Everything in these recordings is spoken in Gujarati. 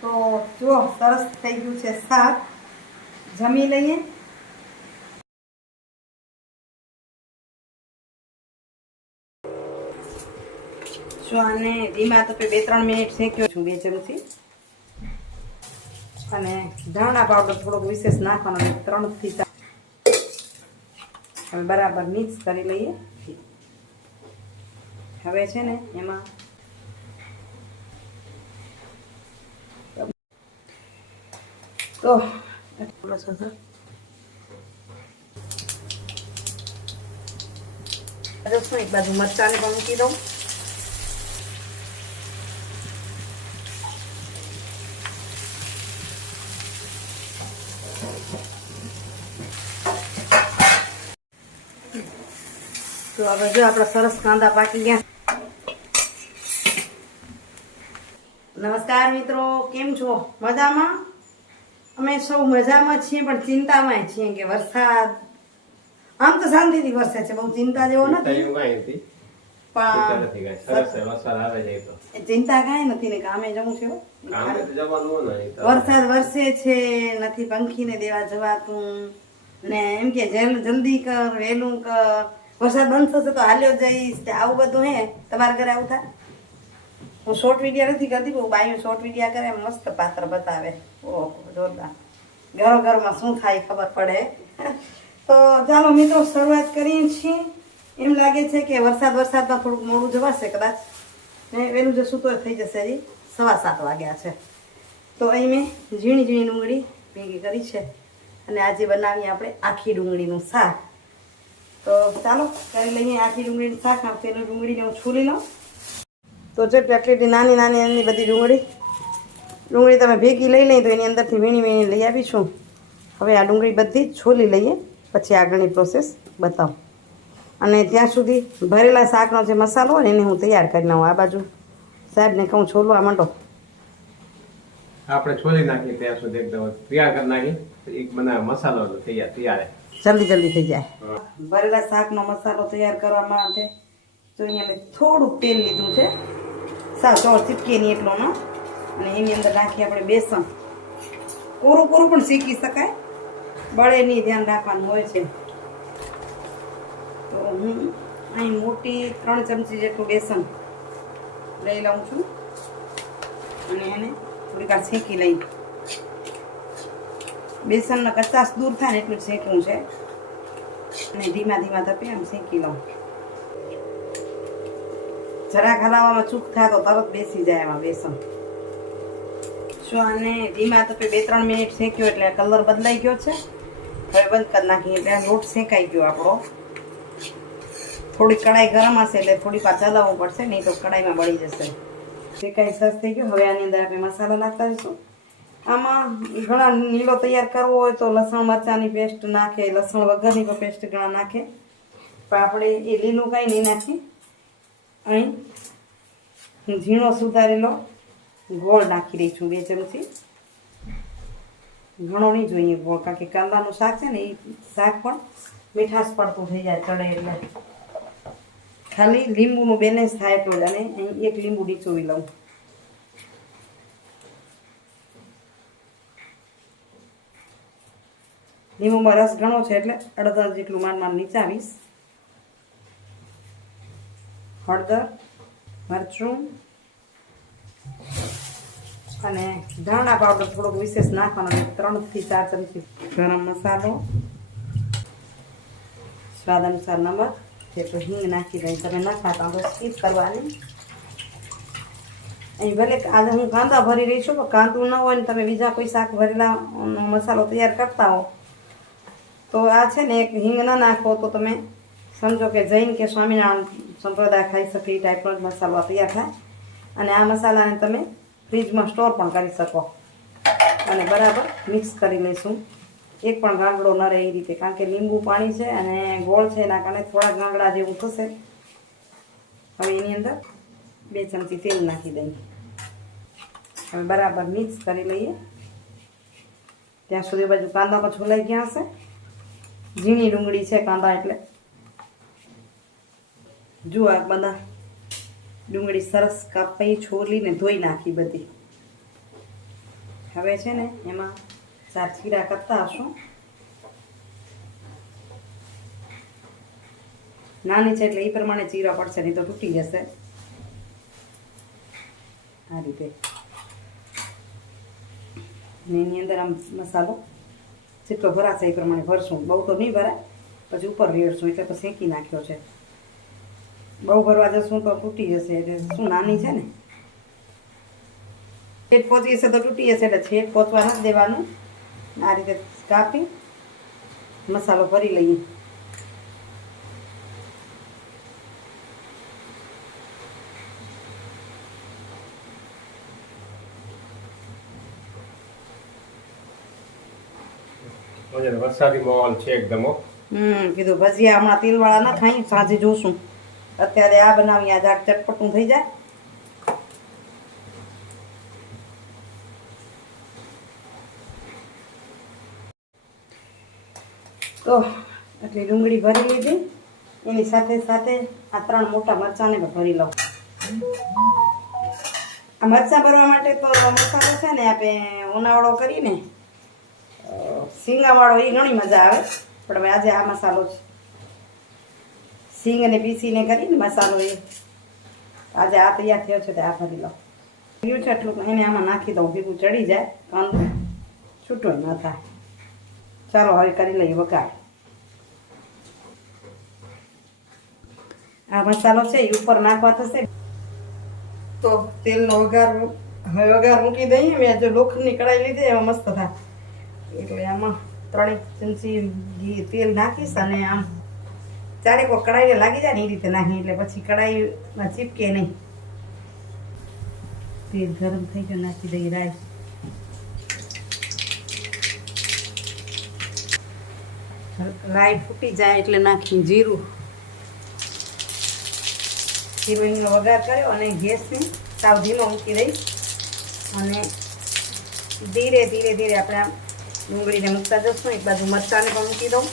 તો જુઓ, સરસ થઈ ગયું છે શાક. જમી લઈએ. જો આને ધીમા તપે બે ત્રણ મિનિટ શેક્યો છું, બે ચમચી. અને ધાણા પાવડર થોડોક વિશેષ નાખવાનો ત્રણથી હવે બરાબર મિક્સ કરી લઈએ. હવે છે ને એમાં તો થોડો સો રસનો એક બાજુ મરચાંને પણ મૂકી દઉં તો હવે જો આપણા સરસ કાંદા પાકી ગયા નમસ્કાર મિત્રો કેમ છો મજામાં અમે સૌ મજામાં છીએ પણ ચિંતામાં છીએ કે વરસાદ. આમ તો શાંતિથી વરસે છે બહુ ચિંતા જેવો નથી. પણ ચિંતા કાંઈ. નથી ને કામે જવું છે. વરસાદ વરસે છે નથી પંખીને દેવા જવાતું. ને એમ કે જેલ જલ્દી કર વહેલું કર. વરસાદ બંધ થશે તો હાલ્યો જઈશ આવું બધું હે. તમારા ઘરે આવું થાય? હું શોર્ટ વીડિયો નથી કરતી, પણ બાયું શોર્ટ વીડિયો કરે, મસ્ત પાત્ર બતાવે. ઓહો, જોરદાર. ઘરો ઘરમાં શું થાય ખબર પડે. તો ચાલો મિત્રો, શરૂઆત કરીએ છીએ. એમ લાગે છે કે વરસાદ વરસાદમાં થોડુંક મોડું જવાશે કદાચ. ને વહેલું જશું તો થઈ જશે હજી. સવા સાત વાગ્યા છે. તો અહીં મેં ઝીણી ઝીણી ડુંગળી ભેગી કરી છે. અને આજે બનાવીએ આપણે આખી ડુંગળીનું શાક. તો ચાલો કરી લઈએ આખી ડુંગળીનું શાક. પેલું ડુંગળીને હું છૂલી લઉં. તો છે પેકેટની નાની નાની એની બધી ડુંગળી ડુંગળી તમે ભેગી લઈ લઈ તો એની અંદરથી વીણી વીણી લઈ આવીશું. હવે આ ડુંગળી બધી છોલી લઈએ પછી આગળની પ્રોસેસ બતાવો. અને ત્યાં સુધી ભરેલા શાકનો જે મસાલો હોય ને એને હું તૈયાર કરી નાખું આ બાજુ. સાહેબને કહું છોલવા માંડો. આપણે છોલી નાખીએ ત્યાં સુધી એકદમ તૈયાર કરી નાખીએ. એક બનાવે મસાલો તૈયાર તૈયાર જલ્દી જલ્દી થઈ જાય. ભરેલા શાકનો મસાલો તૈયાર કરવા માટે તો અહીંયા મેં થોડુંક તેલ લીધું છે. સાવ ચોળ ચીપકીએ નહીં એટલો નો. અને એની અંદર નાખીએ આપણે બેસન. કોરું કોરું પણ શીખી શકાય. બળે નહીં ધ્યાન રાખવાનું હોય છે. તો હું અહીં મોટી ત્રણ ચમચી જેટલું બેસન લઈ લઉં છું. અને એને થોડીક વાર શેકી લઈ. બેસનનો કચાશ દૂર થાય ને એટલું શેકવું છે. અને ધીમા ધીમા તપે આમ શેકી લઉં. જરાક હલાવવામાં ચૂક થાય તો તરત બેસી જાય એમાં બેસન. શું આને ધીમા તપે બે ત્રણ મિનિટ શેક્યો એટલે કલર બદલાઈ ગયો છે. હવે બંધ કરી નાખીએ. એટલે લોટ શેકાઈ ગયો આપણો. થોડી કડાઈ ગરમ હશે એટલે થોડીક વાર ચલાવવું પડશે, નહીં તો કડાઈમાં બળી જશે. શેકાઈ સરસ થઈ ગયો. હવે આની અંદર આપણે મસાલા નાખતા જઈશું આમાં ઘણા લીલો તૈયાર કરવો હોય તો લસણ, મરચાંની પેસ્ટ નાખે, લસણ વગરની પણ પેસ્ટ ઘણા નાખે. પણ આપણે એ લીલું કાંઈ નહીં નાખીએ. અહીં હું ઝીણો સુધારેલો ગોળ નાખી રહી છું બે ચમચી ઘણો નહીં જોઈએ ગોળ કારણ કે કાંદાનું શાક છે ને એ શાક પણ મીઠાશ પડતું થઈ જાય ચડે એટલે ખાલી લીંબુનું બેલેન્સ થાય એટલું જ અને અહીં એક લીંબુ નીચોવી લઉં લીંબુમાં રસ ઘણો છે એટલે અડધા જેટલું માંડ માંડ નીચાવીશ હળદર, મરચું અને ધાણા પાવડર થોડોક વિશેષ નાખવાનો ત્રણથી ચાર ચમચી ગરમ મસાલો. સ્વાદ અનુસાર નમક જેટલું હિંગ નાખી દઈ તમે ન ખાતા તો સ્કીપ કરવાની. અહીં ભલે આજે હું કાંદા ભરી રહી છું, પણ કાંદું ન હોય ને તમે બીજા કોઈ શાક ભરેલા મસાલો તૈયાર કરતા હો, તો આ છે ને એક હિંગ ન નાખો તો તમે સમજો કે જૈન કે સ્વામિનારાયણ સંપ્રદાય ખાઈ શકે એ ટાઈપનો જ મસાલો તૈયાર થાય. અને આ મસાલાને તમે ફ્રીજમાં સ્ટોર પણ કરી શકો. અને બરાબર મિક્સ કરી લઈશું. એક પણ ગાંગડો ન રહે એ રીતે, કારણ કે લીંબુ પાણી છે અને ગોળ છે, એના કારણે થોડા ગાંગડા જેવું થશે. હવે એની અંદર બે ચમચી તેલ નાખી દઈએ. હવે બરાબર મિક્સ કરી લઈએ. ત્યાં સુધી બાજુ કાંદા પણ છોલાઈ ગયા હશે. ઝીણી ડુંગળી છે કાંદા એટલે. જુઓ આ બધા ડુંગળી સરસ કાપી, છોલીને ધોઈ નાખી બધી. હવે છે ને એમાં ચાર ચીરા કરતા હશું. નાની છે એટલે એ પ્રમાણે ચીરા પડશે, નહીં તો તૂટી જશે. આ રીતે. એની અંદર આમ મસાલો. જેટલો ભરાશે એ પ્રમાણે ભરશું. બહુ તો નહીં ભરાય. પછી ઉપર રેડશું, એટલે તો શેકી નાખ્યો છે. બહુ ભરવા જશું તો તૂટી જશે એટલે શું નાની છે ને? છેદ પહોંચી જશે તો તૂટી જશે એટલે છેદ પહોંચવા નથી દેવાનું. આ રીતે કાપી મસાલો ભરી લઈએ. વરસાદી માહોલ છે એકદમ હમ કીધું ભજીયા હમણાં તેલવાળા ના ખાઈ સાંજે જોશું. અત્યારે આ બનાવી આ આ ચટપટું થઈ જાય. તો એટલે ડુંગળી ભરી લીધી. એની સાથે સાથે આ ત્રણ મોટા મરચાંને ભરી લઉં. આ મરચાં ભરવા માટે તો મસાલો છે ને, આપણે ઉનાવાળો કરીને સિંગાવાળો એ ઘણી મજા આવે. પણ હવે આજે આ મસાલો છે સિંગ અને પીસીને કરીને મસાલો એ આજે આ તૈયાર થયો છે તે આ ભરી લો. રહ્યું છે એટલું એને આમાં નાખી દઉં, ભેગું ચડી જાય કાંદો છૂટો ન થાય. ચાલો હવે કરી લઈએ વઘાર. આ મસાલો છે એ ઉપર નાખવા થશે. તો તેલનો વઘાર હવે વઘાર મૂકી દઈએ, મેં જો લોખંડની કઢાઈ લીધી, એમાં મસ્ત થાય. એટલે આમાં ત્રણેક ચમચી ઘી તેલ નાખીશ અને આમ ચારેક વાર કઢાઈને લાગી જાય ને એ રીતે નાખી, એટલે પછી કડાઈમાં ચીપકે નહીં. તેલ ગરમ થઈ ગયું, નાખી દઈ રાઈ. રાઈ ફૂટી જાય એટલે નાખી જીરું. જીરુંનો વઘાર કર્યો અને ગેસને સાવ ધીમો મૂકી દઈશ અને ધીરે ધીરે ધીરે આપણે આમ ડુંગળીને મૂકતા જશું. એક બાજુ મરચાંને પણ મૂકી દઉં.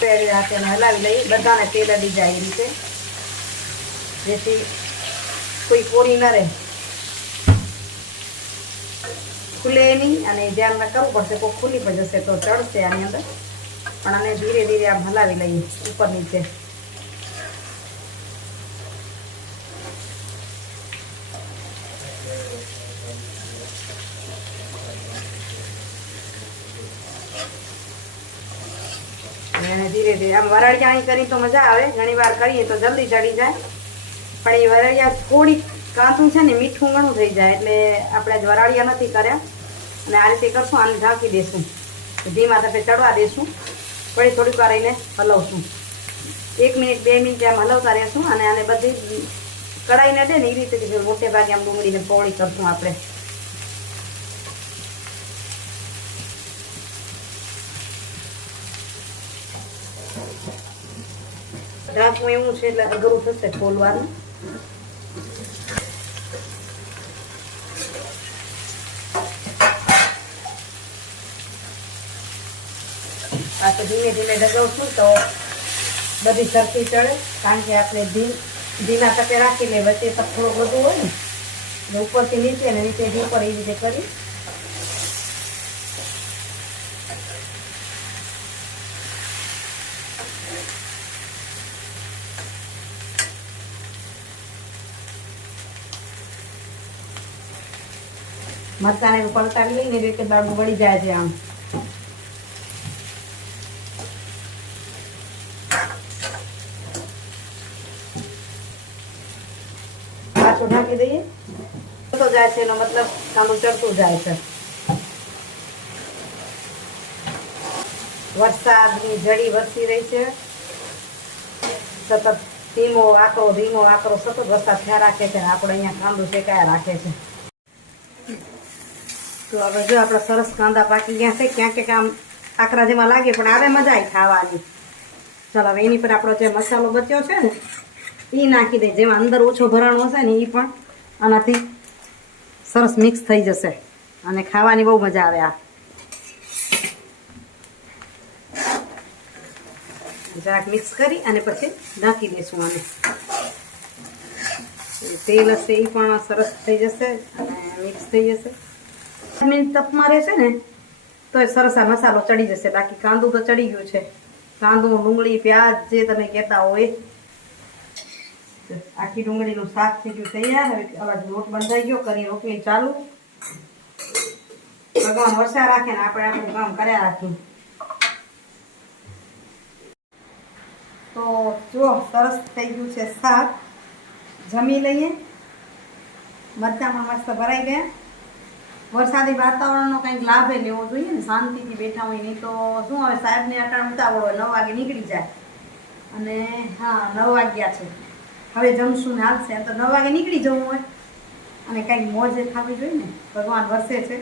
પહેરી હાથે હલાવી લઈ બધાને તેલ અડી જાય એ રીતે. જેથી કોઈ કોરી ન રહે. ખુલે નહીં અને ધ્યાનમાં કરવું પડશે કોઈ ખુલી પણ જશે તો ચડશે આની અંદર. પણ આને ધીરે ધીરે આમ હલાવી લઈએ, ઉપર નીચે અને એને ધીરે ધીરે આમ વરડિયાણી કરી તો મજા આવે. ઘણી વાર કરીએ તો જલ્દી ચડી જાય. પણ એ વરાળિયા થોડીક કાંતું છે ને, મીઠું ઘણું થઈ જાય એટલે આપણે જ વરાળિયા નથી કર્યા. અને આ રીતે કરશું, આને ઢાંકી દેશું. ધીમા તપે ચડવા દેશું. પછી થોડીક વાર એને હલવશું. એક મિનિટ, બે મિનિટ આમ હલવતા રહેશું અને આને બધી કઢાઈને દે ને એ રીતે મોટે ભાગે આમ ડુંગળીને પોળી કરશું આપણે. ઢાંકવું એવું છે એટલે અઘરું થશે ખોલવાનું. આ તો ધીમે ધીમે ડગાવશું તો બધી સરખી ચડે, કારણ કે આપણે ધીમ ધીમા તપે રાખી લે વચ્ચે થોડોક વધુ હોય ને. ઉપરથી નીચે ને નીચેથી ઉપર એ રીતે કરી મરચાને પલટાવી લઈને એ રીતે બાબુ વળી જાય છે આમ. પાછું મતલબ કાંદો ચડતું જાય છે. વરસાદની જડી વરસી રહી છે. સતત ધીમો આકરો ધીમો આકરો સતત વરસાદ થયા રાખે છે. આપણે અહીંયા કાંદો શેકાયા રાખે છે. તો હવે જો આપણા સરસ કાંદા પાકી ગયા છે, ક્યાંક ક્યાંક આમ આકરા જેમાં લાગે, પણ આવે મજા આવી ખાવાની. ચાલો હવે એની પર આપણો જે મસાલો બચ્યો છે ને એ નાખી દઈએ જેમાં અંદર ઓછો ભરાણો હશે ને એ પણ આનાથી સરસ મિક્સ થઈ જશે. અને ખાવાની બહુ મજા આવે આ. જરાક મિક્સ કરી અને પછી ઢાંકી દઈશું આને. તેલ હશે એ પણ સરસ થઈ જશે અને મિક્સ થઈ જશે. મિનિટ તપમાં રહેશે ને તો એ સરસ આ મસાલો ચડી જશે. બાકી કાંદું તો ચડી ગયું છે. કાંદું, ડુંગળી, પ્યાજ જે તમે કહેતા હોય. આખી ડુંગળીનું શાક થઈ ગયું તૈયાર. હવે આ લોટ બંધાઈ ગયો, કરી રોટલી ચાલુ. ભગવાન વરસા રાખે ને આપણે આપણું કામ કર્યા રાખીએ. તો જો સરસ થઈ ગયું છે શાક. જમી લઈએ. મરચામાં મસ્ત ભરાઈ ગયા. વરસાદી વાતાવરણનો કંઈક લાભ લેવો જોઈએ ને, શાંતિથી બેઠા હોય નહીં તો શું હવે સાહેબને અટાણ ઉતાવળ હોય, નવ વાગે નીકળી જાય. અને હા, નવ વાગ્યા છે. હવે જમશું ને હાલશે તો નવ વાગે નીકળી જવું હોય. અને કંઈક મોજે ખાવી જોઈએ ને, ભગવાન વરસે છે.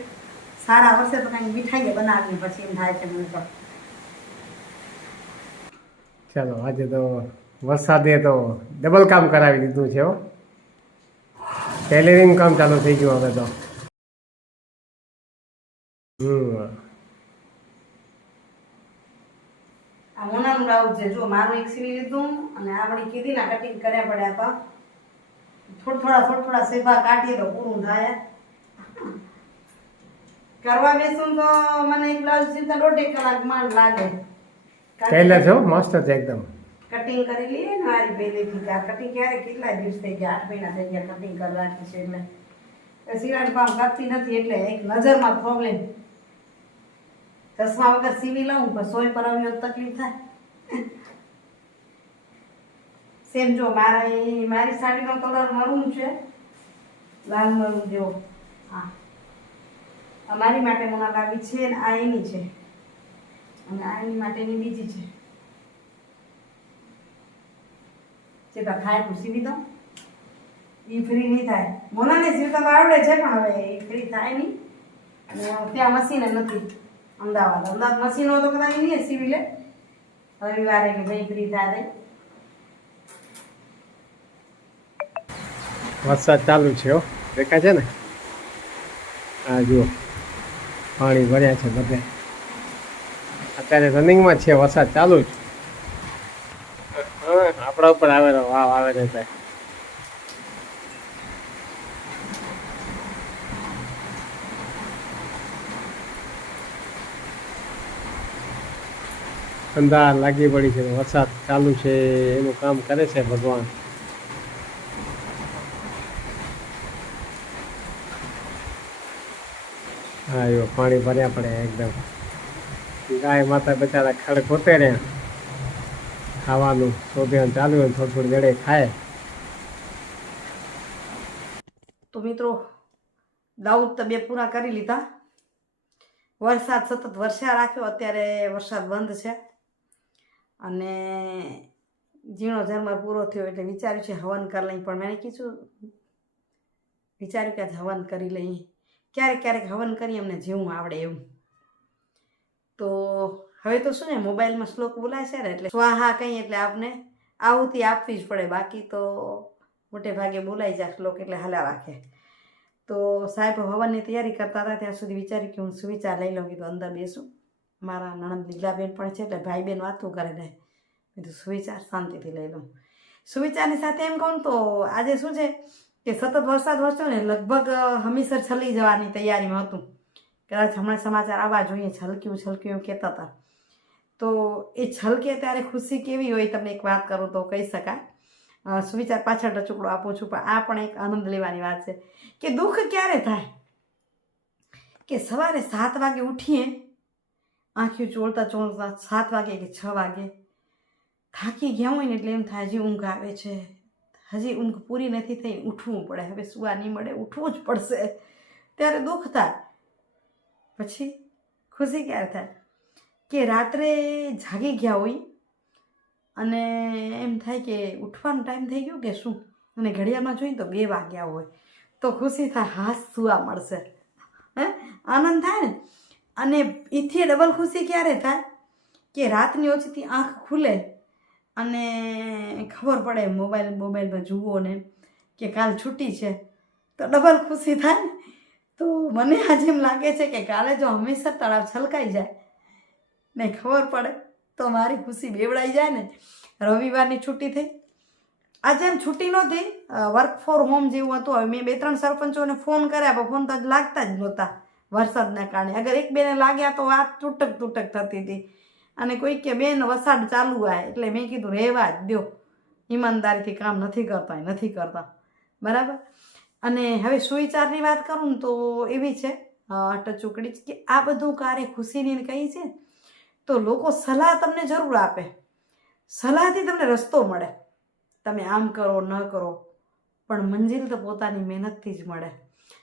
સારા વરસે તો કંઈક મીઠાઈ બનાવવી પછી એમ થાય છે મને તો. ચાલો, આજે તો વરસાદે તો ડબલ કામ કરાવી દીધું છે ટેલરિંગ કામ ચાલુ થઈ ગયું હવે તો. આ બ્લાઉઝ છે. જો મારું એક સીવી લીધું અને આપણી કીધી ના કટિંગ કર્યા પડ્યા હતા. થોડા થોડા થોડા થોડા સેવા કાઢીએ તો પૂરું થાય. કરવા બેસું તો મને એક બ્લાઉઝ સીવતા દોઢ એક કલાક માંડ લાગે. ટેલર છો? મસ્ત છે એકદમ. કટિંગ કરી લઈએ ને મારી પહેલેથી આ કટિંગ ક્યારે કેટલા દિવસ થઈ ગયા? આઠ મહિના થઈ ગયા કટિંગ કરી છે એટલે. સિલાઈ કામ કરતી નથી એટલે એક નજરમાં પ્રોબ્લેમ ચશ્મા વગર સીવી લઉં પણ સોય પર તકલીફ થાય. સેમ જો મારી મારી સાડીનો કલર મરૂન છે. લાલ મરૂન જેવો. હા. અમારી માટે મને લાગી છે ને આ એની છે. અને આ એની માટેની બીજી છે. જે તો થાય તું સીવી દઉં એ ફ્રી નહીં થાય. મોનાને સીવતા આવડે છે પણ હવે એ ફ્રી થાય નહીં. અને ત્યાં મશીન નથી. અમદાવાદ. અમદાવાદ મશીનો તો કદાચ નહીં સીવી લે. રવિવારે કે ભાઈ ફ્રી થાય વરસાદ ચાલુ છે હો. દેખાય છે ને? આ જુઓ. પાણી ભર્યા છે બધે. અત્યારે રનિંગમાં છે વરસાદ ચાલુ જ. આપણા ઉપર આવે વાવ આવે છે. અંધાર લાગી પડી છે, વરસાદ ચાલુ છે, એનું કામ કરે છે ભગવાન. હા, એવો પાણી ભર્યા પડે એકદમ. ગાય માતા બચારા ખડ ખોતે રહ્યા. ખાવાનું શોધ્યાન ચાલુ હોય થોડું થોડું જડે ખાય. તો મિત્રો, દાઉદ તો બે પૂરા કરી લીધા. વરસાદ સતત વરસ્યા રાખ્યો, અત્યારે વરસાદ બંધ છે. અને ઝીણો ધર્મ પૂરો થયો એટલે વિચાર્યું છે હવન કરી લઈ પણ મેં કીધું વિચાર્યું કે આજે હવન કરી લઈએ. ક્યારેક ક્યારેક હવન કરી અમને જીવવું આવડે એવું. તો હવે તો શું ને, મોબાઈલમાં શ્લોક બોલાય છે ને, એટલે સ્વાહા કંઈ એટલે આપને આહુતિ આપવી જ પડે. બાકી તો મોટે ભાગે બોલાઈ જાય શ્લોક એટલે હાલા રાખે. તો સાહેબ હવનની તૈયારી કરતા હતા, ત્યાં સુધી વિચાર્યું કે હું સુવિચાર લઈ લઉં, કીધું અંદર બેસું. મારા નણંદ લીલાબેન પણ છે એટલે ભાઈ બેન વાતું કરે ને. કીધું, સુવિચાર શાંતિથી લઈ લઉં સુવિચારની સાથે એમ કહું તો આજે શું છે કે સતત વરસાદ વરસ્યો ને લગભગ હમીસર છલી જવાની તૈયારીમાં હતું. કદાચ હમણાં સમાચાર આવવા જોઈએ, છલક્યું છલક્યું કહેતા હતા. તો એ છલકે ત્યારે ખુશી કેવી હોય તમને એક વાત કરું તો કહી શકાય. સુવિચાર પાછળ ટચુકડો આપું છું, પણ આ પણ એક આનંદ લેવાની વાત છે કે દુઃખ ક્યારે થાય? કે સવારે સાત વાગે ઉઠીએ આંખ્યું ચોળતા ચોળતા સાત વાગે કે છ વાગે. થાકી ગયા હોય ને એટલે એમ થાય, હજી ઊંઘ આવે છે. હજી ઊંઘ પૂરી નથી થઈ, ઉઠવું પડે. હવે સુવા નહીં મળે, ઉઠવું જ પડશે. ત્યારે દુઃખ થાય પછી ખુશી ક્યારે થાય? કે રાત્રે જાગી ગયા હોય અને એમ થાય કે ઉઠવાનો ટાઈમ થઈ ગયો કે શું? અને ઘડિયાળમાં જોઈએ તો બે વાગ્યા હોય. તો ખુશી થાય હાથ સુવા મળશે. હે? આનંદ થાય ને? અને એથી ડબલ ખુશી ક્યારે થાય? કે રાતની ઓછીથી આંખ ખુલે અને ખબર પડે મોબાઈલ મોબાઈલમાં જુઓ ને કે કાલ છૂટી છે. તો ડબલ ખુશી થાય તો મને આજે એમ લાગે છે કે કાલે જો હંમેશા તળાવ છલકાઈ જાય ને ખબર પડે તો મારી ખુશી બેવડાઈ જાય ને. રવિવારની છુટ્ટી થઈ. આજે એમ છૂટી નહોતી. વર્ક ફોર હોમ જેવું હતું. હવે મેં બે ત્રણ સરપંચોને ફોન કર્યા પણ ફોન તો લાગતા જ નહોતા. વરસાદના કારણે. અગર એક બેને લાગ્યા તો વાત તૂટક તૂટક થતી હતી. અને કોઈ કે, બેન, વરસાદ ચાલુ આ એટલે મેં કીધું, રહેવા જ દો ઈમાનદારીથી કામ નથી કરતા નથી કરતા. બરાબર? અને હવે સુવિચારની વાત કરું તો એવી છે ટચુકડી કે આ બધું કાર્ય ખુશીની કહી છે? તો લોકો સલાહ તમને જરૂર આપે. સલાહથી તમને રસ્તો મળે. તમે આમ કરો, ન કરો. પણ મંજિલ તો પોતાની મહેનતથી જ મળે.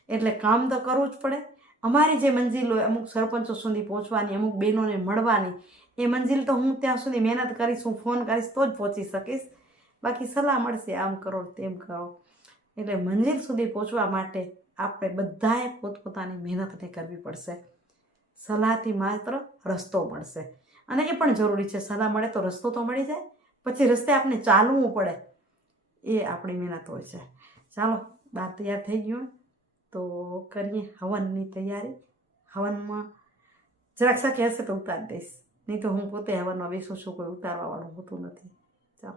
એટલે કામ તો કરવું જ પડે. અમારી જે મંજિલ હોય, અમુક સરપંચો સુધી પહોંચવાની, અમુક બહેનોને મળવાની, એ મંજિલ તો હું ત્યાં સુધી મહેનત કરીશ, હું ફોન કરીશ, તો જ પહોંચી શકીશ. બાકી સલાહ મળશે, આમ કરો, તેમ કરો. એટલે મંજિલ સુધી પહોંચવા માટે આપણે બધાએ પોતપોતાની મહેનતને કરવી પડશે. સલાહથી માત્ર રસ્તો મળશે. અને એ પણ જરૂરી છે, સલાહ મળે તો રસ્તો તો મળી જાય, પછી રસ્તે આપણે ચાલવું પડે, એ આપણી મહેનત હોય છે. ચાલો, બાર તૈયાર થઈ ગયું. તો કરીએ હવનની તૈયારી હવનમાં જરાક શક્ય હશે તો ઉતારી દઈશ નહીં તો હું પોતે હવનમાં બેસું છું કોઈ ઉતારવા વાળું હોતું નથી ચાલો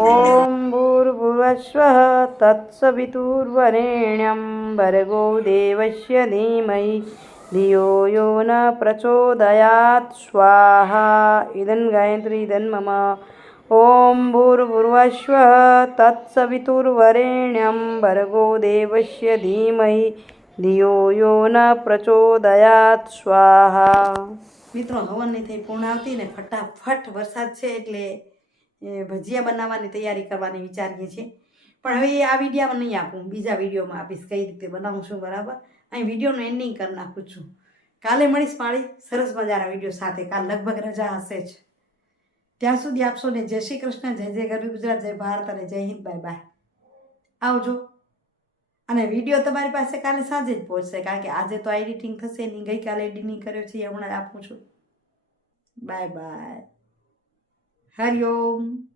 ॐ भूर्भुवस्वः तत्सवितुर्वरेण्यं भर्गो देवस्य धीमहि धियो यो न प्रचोदयात् स्वाहा इदं गायत्री इदं मम ॐ भूर्भुवस्वः तत्सवितुर्वरेण्यं भर्गो देवस्य धीमहि ધિયો યો ન પ્રચોદયાત સ્વાહા મિત્રો હવનની થઈ પૂર્ણ આવતી ને ફટાફટ વરસાદ છે એટલે એ ભજીયા બનાવવાની તૈયારી કરવાની વિચારીએ છીએ પણ હવે એ આ વિડીયોમાં નહીં આપું બીજા વિડીયોમાં આપીશ કઈ રીતે બનાવું છું બરાબર અહીં વિડીયોનું એન્ડિંગ કરી નાખું છું. કાલે મળીશ પાળી, સરસ મજાના વીડિયો સાથે. કાલ લગભગ રજા હશે જ. ત્યાં સુધી આપશો ને જય શ્રી કૃષ્ણ, જય જય ગરવી ગુજરાત, જય ભારત અને જય હિન્દ, બાય બાય. આવજો. અને વીડિયો તમારી પાસે કાલે સાંજે જ પહોંચશે, કારણ કે આજે તો એડિટિંગ થશે નહીં. ગઈકાલે એડિટિંગ કર્યો છે હમણાં આપું છું. Bye bye. હરિઓમ